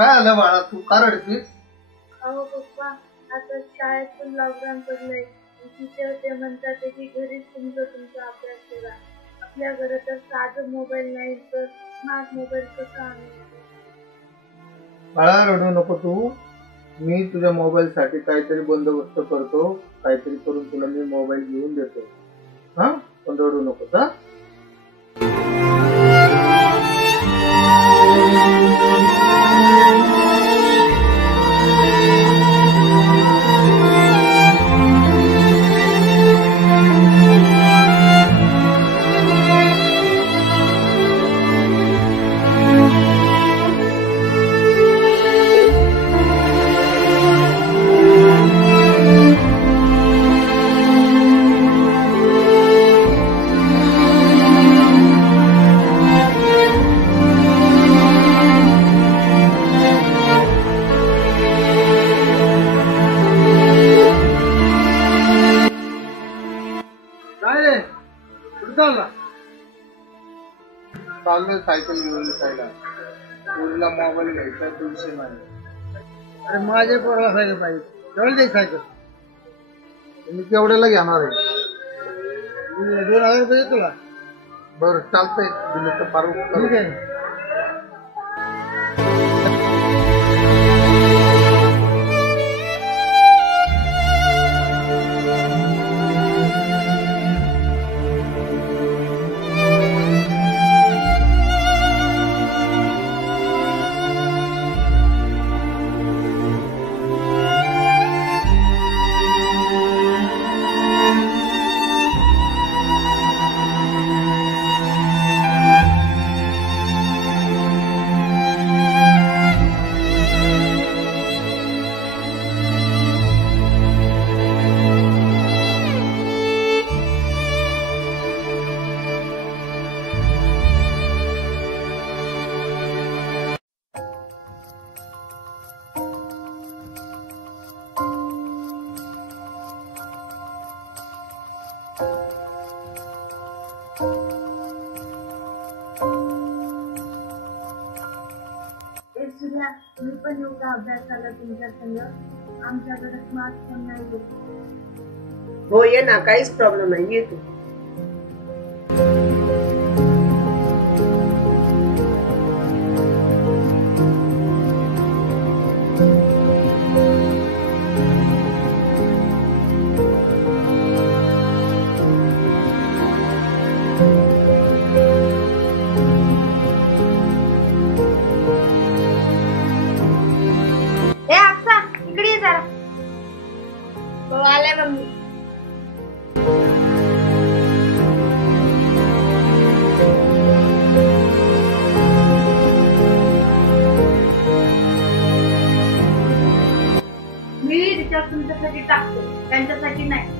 काय आलं बाळा, तू का रडतीस? अहो पप्पा, आता शाळेतून लॉकडाऊन पडलंय. टीचर ते म्हणतात की घरीच तुमचा अभ्यास करा. आपल्या घरात तर साधं मोबाईल नाही तर स्मार्ट मोबाईल कसा आणू? बाळा रडू नको तू. मी तुझ्या मोबाईल साठी काहीतरी बंदोबस्त करतो. काहीतरी करून तुला मी मोबाईल घेऊन देतो. हा, पण रडू नको. हा, चाललोय सायकल घेऊन विकायला. पोरीला मोबाईल घ्यायचा विषय नाही. अरे माझ्या पोराला सायकल पाहिजे. केवढी द्यायची सायकल? मी केवढ्याला घेणार आहे? 2000 रुपये तुला. बरं चालतंय, दिलं तर फार ठीक आहे. मी पण येऊ का अभ्यासाला तुमच्या संग? आमच्याकडे स्मार्टफोन नाही. हो ये ना, काहीच प्रॉब्लेम नाही, ये तू. आले मम्मी. मी रिचार्ज तुमच्यासाठी टाकतो, त्यांच्यासाठी नाही.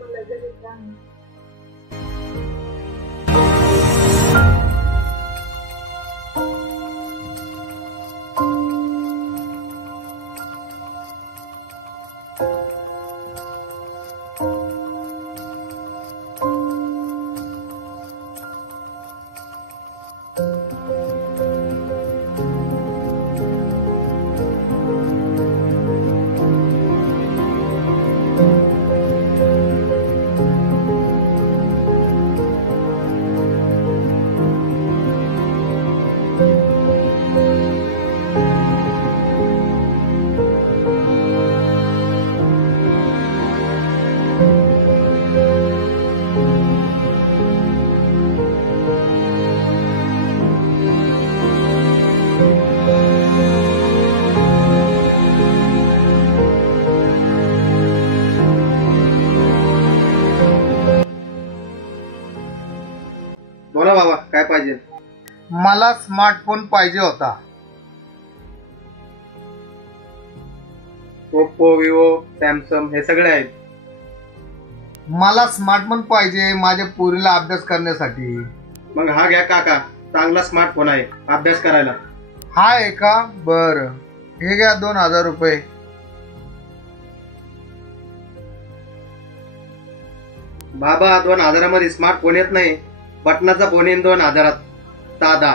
मला घरी जाणं. बोला बाबा, काय पाहिजे? मला स्मार्टफोन पाहिजे होता. ओप्पो, विवो, सॅमसंग हे सगळे आहेत. मला स्मार्टफोन पाहिजे माझ्या पोरीला अभ्यास करण्यासाठी. मग हा घ्या काका, चांगला स्मार्टफोन आहे अभ्यास करायला. हा आहे का? बर, हे घ्या 2000 रुपये. बाबा 2000 मध्ये स्मार्टफोन येत नाही, बटनाचा फोन येईन 2000 साधा.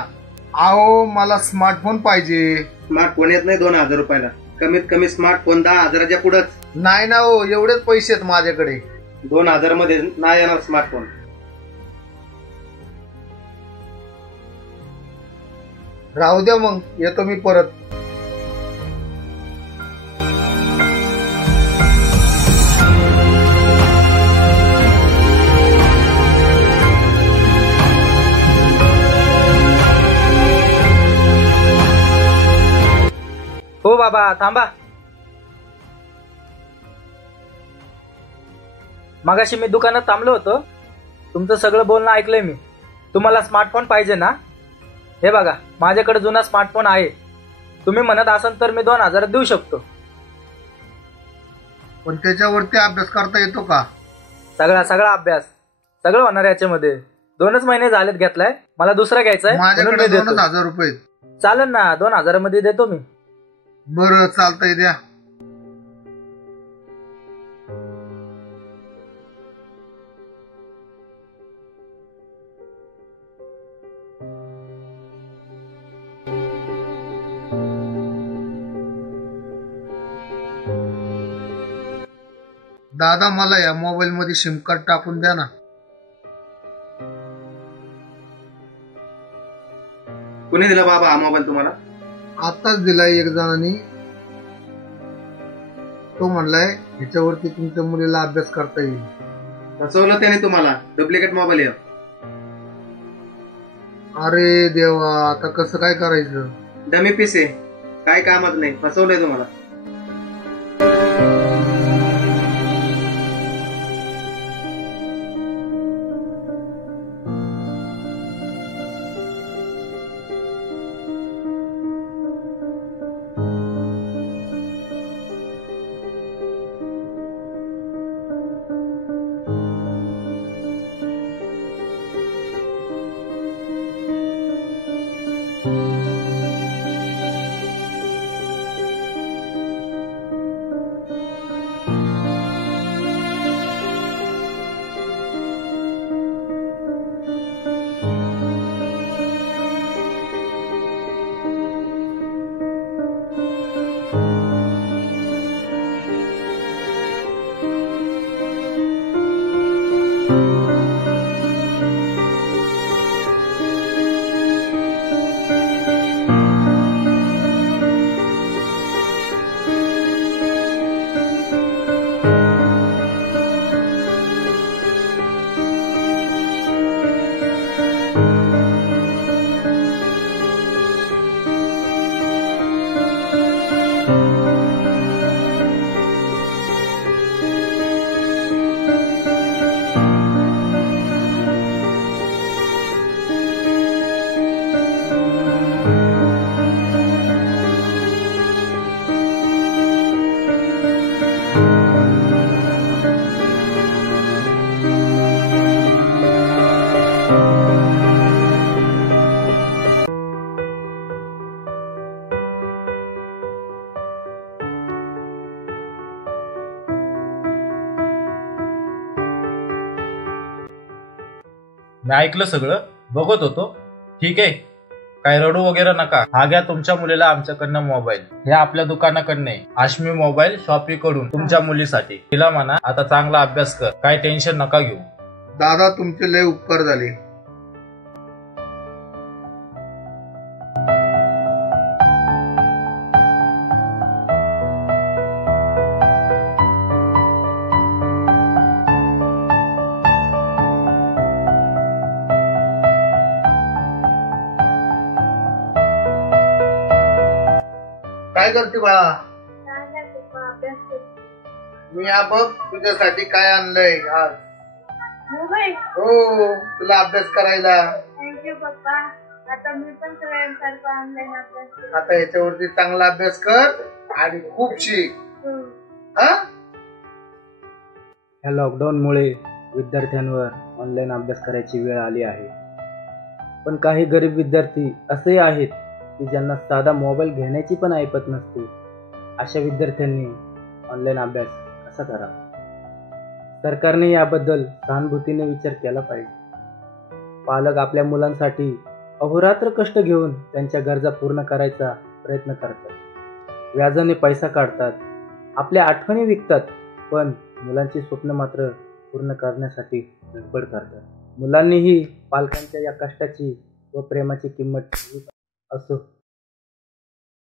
अहो मला स्मार्टफोन पाहिजे. स्मार्टफोन येत नाही 2000 रुपयाला. कमीत कमी स्मार्टफोन 10,000च्या पुढंच. नाही ना हो, एवढेच पैसे आहेत माझ्याकडे. 2000 मध्ये नाही येणार स्मार्टफोन. राहू द्या मग, येतो मी परत. हो बाबा थांबा. मगाशी मी दुकानात थांबलो होतो, तुमचं सगळं बोलणं ऐकलंय मी. तुम्हाला स्मार्टफोन पाहिजे ना? हे बघा माझ्याकडे जुना स्मार्टफोन आहे. तुम्ही म्हणत असाल तर मी 2000 देऊ शकतो. पण त्याच्यावरती अभ्यास करता येतो का? सगळा अभ्यास सगळं होणार याच्यामध्ये. 2च महिने झालेत घेतलाय, मला दुसरा घ्यायचा आहे म्हणून माझ्याकडे मी देतो. 2000 रुपये. चालेल ना, 2000 मध्ये देतो मी. बरं चालतंय, द्या. दादा मला या मोबाईल मध्ये सिम कार्ड टाकून द्या ना. कुणी दिला बाबा हा मोबाईल तुम्हाला? आताच दिलाय एक जणांनी. तो म्हणलाय ह्याच्यावरती तुमच्या मुलीला अभ्यास करता येईल. फसवलं त्याने तुम्हाला, डुप्लिकेट मोबाईल आहे. अरे देवा, आता कसं काय करायचं? डमी पीस आहे, काय कामात नाही, फसवलंय तुम्हाला. मी ऐकलं सगळं, बघत होतो. ठीक आहे, काय रडू वगैरे नका. हा घ्या तुमच्या मुलीला आमच्याकडनं मोबाईल. हे आपल्या दुकानाकडनं आहे, आश्मी मोबाईल शॉपीकडून तुमच्या मुलीसाठी. तिला म्हणा आता चांगला अभ्यास कर, काय टेन्शन नका घेऊ. दादा तुमचे लय उपकार झाले. काय करते बाळा? अभ्यास करतो. मी या बघ तुझ्यासाठी काय आणलंय आज. मोबाईल. हो, तुला अभ्यास करायला. थँक्यू पप्पा. आता मी पण सगळ्यांसारखं ऑनलाईन अभ्यास करतो. आता याच्यावरती चांगला अभ्यास कर आणि खूप शिक. हो. हा, ह्या लॉकडाऊनमुळे विद्यार्थ्यांवर ऑनलाईन अभ्यास करायची वेळ आली आहे. पण काही गरीब विद्यार्थी असे आहेत की ज्यांना साधा मोबाईल घेण्याची पण ऐपत नसते. अशा विद्यार्थ्यांनी ऑनलाईन अभ्यास कसा करावा? सरकारने याबद्दल सहानुभूतीने विचार केला पाहिजे. पालक आपल्या मुलांसाठी अहोरात्र कष्ट घेऊन त्यांच्या गरजा पूर्ण करायचा प्रयत्न करतात. व्याजाने पैसा काढतात, आपल्या आठवणी विकतात, पण मुलांची स्वप्न मात्र पूर्ण करण्यासाठी धडपड करतात. मुलांनीही पालकांच्या या कष्टाची व प्रेमाची किंमत ठेवली असो